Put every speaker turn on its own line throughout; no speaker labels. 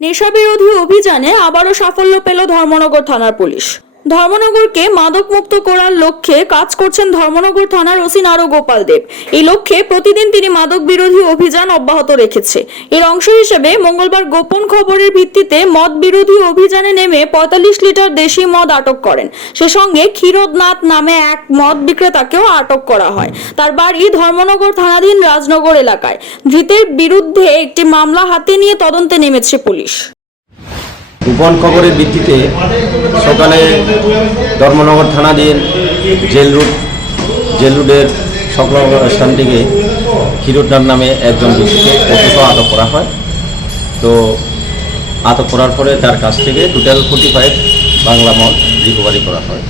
নেশাবিরোধী অভিযানে আবারও সাফল্য পেল ধর্মনগর থানার পুলিশ। ধর্মনগরকে মাদক মুক্ত করার লক্ষ্যে কাজ করছেন ধর্মনগর থানার ওসি নারো গোপাল দেব। এই লক্ষ্যে প্রতিদিন তিনি মাদক বিরোধী অভিযান অব্যাহত রেখেছে। এর অংশ হিসেবে মঙ্গলবার গোপন খবরের ভিত্তিতে মদ বিরোধী অভিযানে নেমে পঁয়তাল্লিশ লিটার দেশি মদ আটক করেন। সে সঙ্গে ক্ষীরোদনাথ নামে এক মদ বিক্রেতাকেও আটক করা হয়। তার বাড়ি ধর্মনগর থানাধীন রাজনগর এলাকায়। ধৃতের বিরুদ্ধে একটি মামলা হাতে নিয়ে তদন্তে নেমেছে পুলিশ।
গোপন খবরের ভিত্তিতে সকালে ধর্মনগর থানাধীন জেল রুট জেল রুটের সংলগ্ন স্থান থেকে ক্ষীরোদ্দার নামে একজন ব্যক্তিকে অফিসও আটক করা হয়। তো আটক করার পরে তার কাছ থেকে টোটাল ফোর্টি ফাইভ বাংলা মদ রিকভারি করা হয়।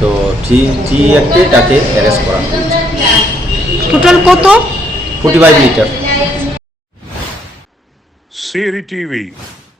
তো থ্রি থ্রি অ্যাক্টে তাকে অ্যারেস্ট করা হয়।
টোটাল কত?
Forty five litre
Siri TV,